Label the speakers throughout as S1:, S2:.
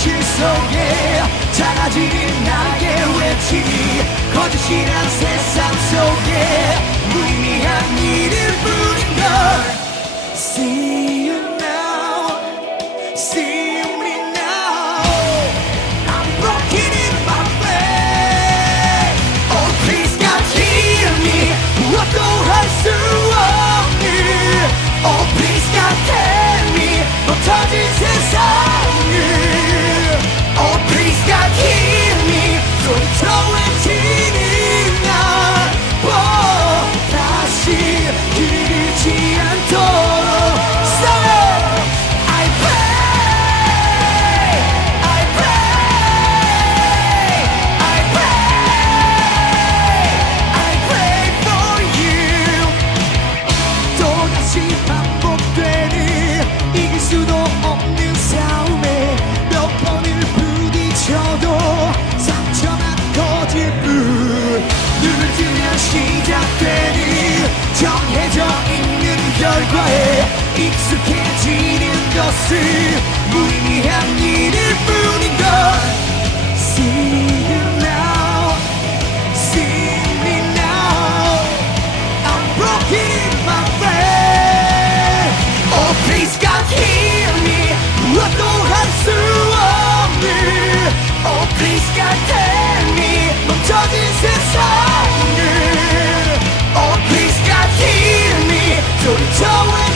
S1: 현실 속에 작아지는 나의 외침이 거짓이란 세상 속에 무의미한 일일 뿐인 걸 See you now See Oh Oh please God tell me 너 터진 세상을 시작되는 정해져 있는 결과에 익숙해지는 것은 무의미한 일일 뿐인 걸 See you now See me now I'm broken my faith Oh please God heal me 무엇도 할수 없는 Oh please God tell me 멈춰진 세상 showing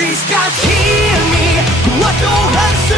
S1: please God, heal me. 무엇도 할